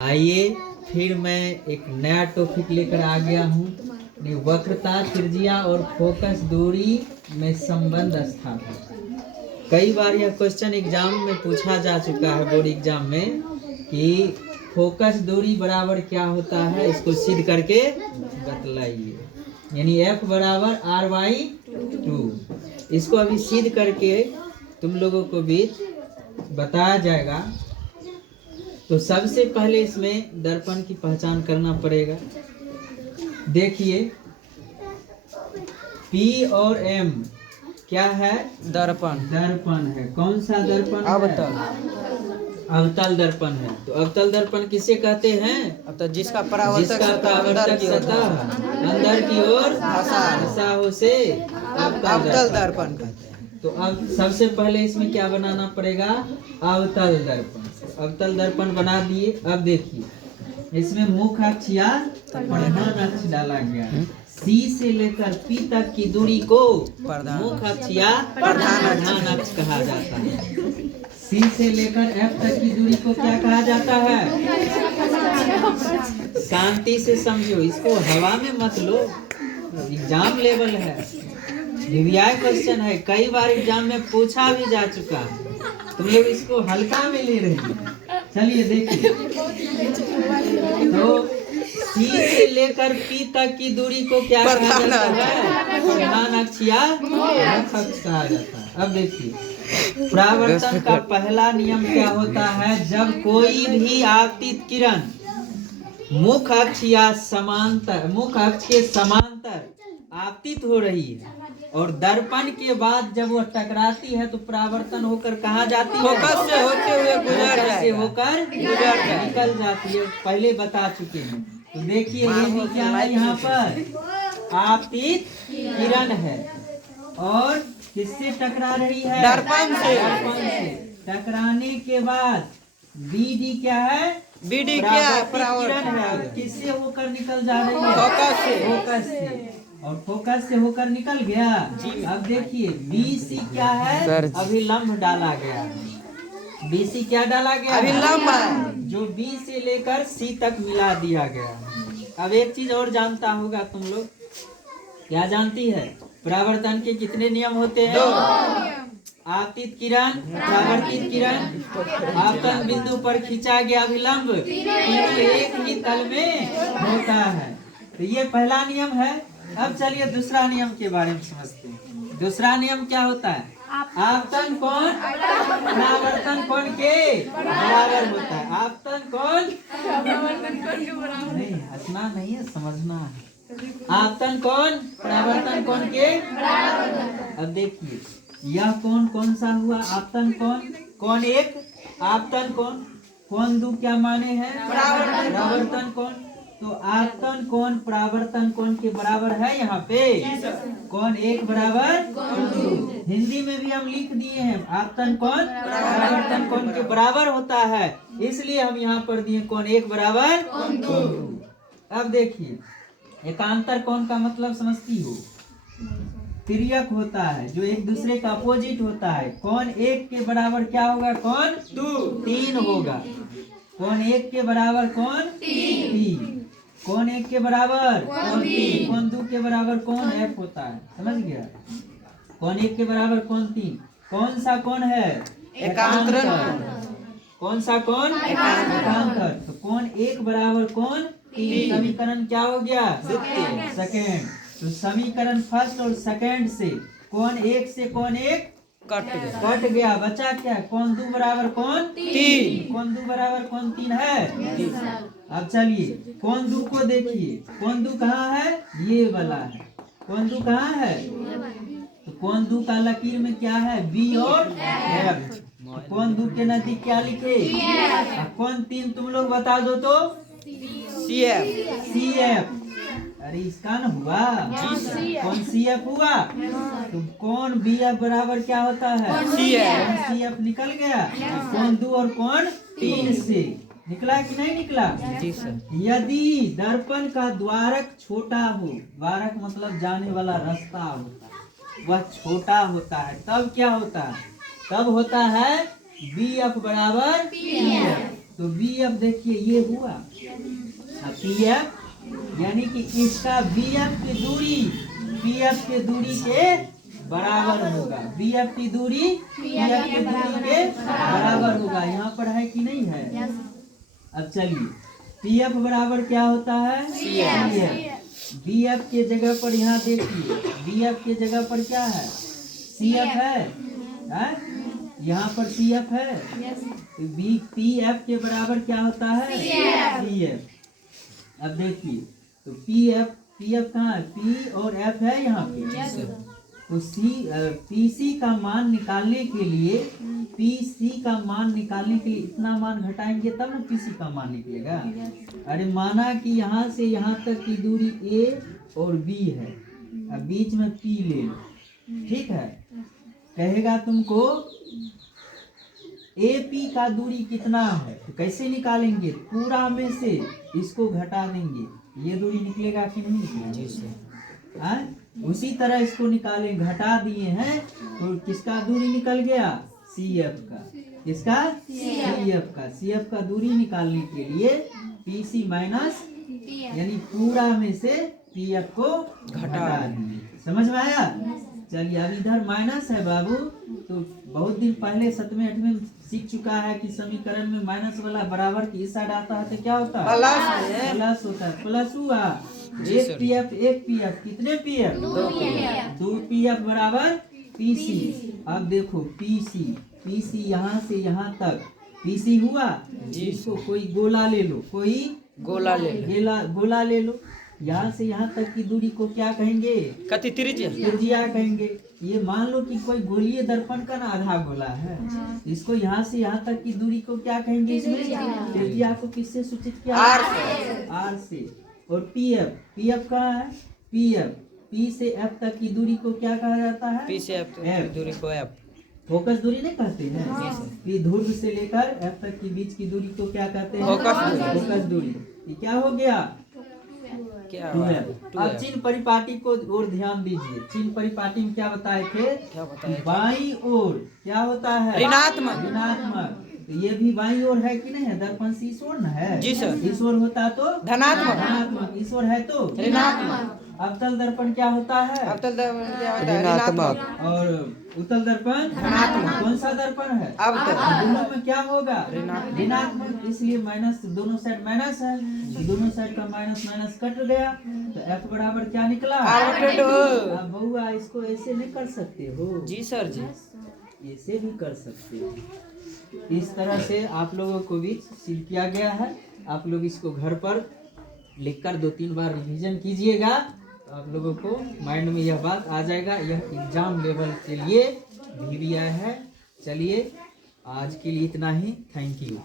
आइए फिर मैं एक नया टॉपिक लेकर आ गया हूँ। वक्रता, त्रिज्या और फोकस दूरी में संबंध स्थापित। कई बार यह क्वेश्चन एग्जाम में पूछा जा चुका है, बोर्ड एग्जाम में, कि फोकस दूरी बराबर क्या होता है, इसको सिद्ध करके बतलाइए। यानी F बराबर R/2। इसको अभी सिद्ध करके तुम लोगों को भी बताया जाएगा। तो सबसे पहले इसमें दर्पण की पहचान करना पड़ेगा। देखिए P और M क्या है? दर्पण। दर्पण है। कौन सा दर्पण है? अवतल दर्पण है। तो अवतल दर्पण किसे कहते हैं? तो जिसका परावर्तक सतह अंदर की ओर धंसा हो से अवतल दर्पण कहते हैं। तो अब सबसे पहले इसमें क्या बनाना पड़ेगा? अवतल दर्पण। अवतल दर्पण बना दिए। अब देखिए इसमें मुख्य अक्ष या प्रधान अक्ष डाला गया है। C से लेकर P तक की दूरी को मुख्य अक्ष या प्रधान अक्ष कहा जाता है। C से लेकर F तक की दूरी को क्या कहा जाता है? शांति से समझो, इसको हवा में मत लो, एग्जाम लेवल है, रिविया क्वेश्चन है, कई बार एग्जाम में पूछा भी जा चुका है। तुम लोग इसको हल्का में ले रहे हैं। चलिए देखिए, तो C से लेकर P तक की दूरी को क्या कहा जाता है? प्रधान अक्ष या मुख्य अक्ष कहा जाता है। अब देखिए परावर्तन का पहला नियम क्या होता है? जब कोई भी आपतित किरण मुख्य अक्ष या मुख्य अक्ष के समांतर आपतित हो रही है और दर्पण के बाद जब वो टकराती है तो परावर्तन होकर कहाँ जाती है? फोकस से होते हुए होकर निकल जाती है। पहले बता चुके हैं। तो देखिए ये भी क्या है? यहाँ पर आपतित किरण है और किससे टकरा रही है? दर्पण से। टकराने के बाद BD क्या है? BD क्या है? किरण है। किससे होकर निकल जा रही है? फोकस से। और फोकस से होकर निकल गया। अब देखिए BC क्या है? अभिलंब डाला गया। BC क्या डाला गया? अभिलंब है, जो B से लेकर C तक मिला दिया गया। अब एक चीज और जानता होगा तुम लोग, क्या जानती है? परावर्तन के कितने नियम होते हैं? आपतित किरण, परावर्तित किरण, आपतन बिंदु पर खींचा गया अभिलंब, तीनों एक ही तल में होता है। तो ये पहला नियम है। अब चलिए दूसरा नियम के बारे में समझते हैं। दूसरा नियम क्या होता है? आपतन कोण परावर्तन कोण के बराबर होता है। आपतन कोण नहीं, हंसना नहीं है, समझना है। आपतन कोण परावर्तन कोण के बराबर। अब देखिए यह कोण कौन सा हुआ? आपतन कोण। कोण एक आपतन कोण। कोण दो क्या माने हैं? परावर्तन कोण। तो आपतन कोण परावर्तन कोण के बराबर है यहाँ पे। कोण एक बराबर कोण दो। हिंदी में भी हम लिख दिए हैं आपतन कोण परावर्तन कोण के बराबर होता है, इसलिए हम यहाँ पर दिए कोण एक बराबर कोण दो। अब देखिए एकांतर कोण का मतलब समझती हो? तिर्यक होता है, जो एक दूसरे का अपोजिट होता है। कोण एक के बराबर क्या होगा? कोण 3 होगा। कोण एक के बराबर कोण 3। कोण एक के बराबर कोण 3। कोण 2 के बराबर कोण F होता है। समझ गया? कोण एक के बराबर कोण 3। कौन सा कोण है? एकांतर। कौन सा कोण? एकांतर। तो कोण एक बराबर कोण 3। समीकरण क्या हो गया? सेकेंड। तो समीकरण फर्स्ट और सेकेंड से कोण एक से कोण एक कट गया। बचा क्या? कोण 2 बराबर कोण 3। कोण 2 बराबर कोण 3 है। अब चलिए कोण 2 को देखिए। कोण 2 कहाँ है? ये वाला है। कोण 2 कहाँ है? तो कोण 2 का लकीर में क्या है? B और F। कोण 2 के नजदीक क्या लिखे? कोण 3 तुम लोग बता दो तो CF। अरे इसका न हुआ? कौन CF हुआ? तो कौन BF बराबर क्या होता है? CF निकल गया। कौन 2 और कौन 3 से निकला कि नहीं निकला? जी सर। यदि दर्पण का द्वारक छोटा हो, द्वारक मतलब जाने वाला रास्ता होता है, वह छोटा होता है, तब क्या होता है? तब होता है BF बराबर PF। तो बी एफ देखिए ये हुआ। अब पी एफ यानी कि इसका बी एफ की दूरी पी एफ की दूरी के बराबर होगा। बी एफ की दूरी पी एफ की दूरी के बराबर होगा। यहाँ पर है कि नहीं है? अब चलिए पी एफ बराबर क्या होता है? C F. बी एफ के जगह पर यहाँ देखिए, बी एफ के जगह पर क्या है? सी एफ है? यहाँ पर सी एफ है। तो बी पी एफ के बराबर क्या होता है? C F. अब देखिए तो पी एफ कहाँ है? पी और एफ है यहाँ पे। तो पी सी का मान निकालने के लिए इतना मान घटाएंगे तब ना पीसी का मान निकलेगा। अरे माना कि यहाँ से यहाँ तक की दूरी ए और बी है, अब बीच में पी ले लो, ठीक है। कहेगा तुमको ए पी का दूरी कितना है, तो कैसे निकालेंगे? पूरा में से इसको घटा देंगे, ये दूरी निकलेगा कि नहीं निकलेगा? उसी तरह इसको निकालें, घटा दिए हैं तो किसका दूरी निकल गया? सी एफ का। किसका? सी एफ का। सी एफ का दूरी निकालने के लिए पी सी माइनस यानी पूरा में से पी एफ को घटा दिए। समझ में आया? चलिए अब इधर माइनस है बाबू, तो बहुत दिन पहले 7वें 8वें में सीख चुका है कि समीकरण में माइनस वाला बराबर की इस साइड आता है तो क्या होता है? प्लस होता है। प्लस हुआ एक पी एफ कितने पी एफ? 2 पी एफ बराबर पी सी। अब देखो पी सी यहाँ से यहाँ तक पी सी हुआ। इसको कोई गोला ले लो, गोला ले लो। यहाँ से यहाँ तक की दूरी को क्या कहेंगे? त्रिज्या कहेंगे। ये मान लो कि कोई गोलीय दर्पण का ना आधा गोला है, इसको यहाँ से यहाँ तक की दूरी को क्या कहेंगे? इसमें त्रिज्या को किससे सूचित किया? आर से। और पी एफ कहाँ है? पी से एफ तक की दूरी को क्या कहा जाता है? पी से एफ दूरी को एफ। फोकस दूरी नहीं कहते हैं? पी ध्रुव से लेकर एफ तक के बीच की दूरी को क्या कहते हैं? फोकस दूरी। ये क्या हो गया? क्या? अब चिन्ह परिपाटी को और ध्यान दीजिए। चिन्ह परिपाटी में क्या बताए थे? बाईं ओर क्या होता है? ऋणात्मक। तो ये भी बाईं ओर है कि नहीं है? दर्पण से इस ओर न है? जी सर। इस ओर होता तो धनात्मक, इस ओर है तो ऋणात्मक। अवतल दर्पण क्या होता है? ऋणात्मक। और उत्तल दर्पण धनात्मक। कौन सा दर्पण है? अवतल। दोनों में क्या होगा? ऋणात्मक। इसलिए माइनस, दोनों साइड माइनस है, दोनों साइड का माइनस कट गया तो एफ बराबर क्या निकला? अब बउआ इसको ऐसे नहीं कर सकते हो? जी सर जी, ऐसे भी कर सकते हो। इस तरह से आप लोगों को भी सीख किया गया है। आप लोग इसको घर पर लिखकर 2-3 बार रिवीजन कीजिएगा तो आप लोगों को माइंड में यह बात आ जाएगा। यह एग्जाम लेवल के लिए भी आया है। चलिए आज के लिए इतना ही। Thank you.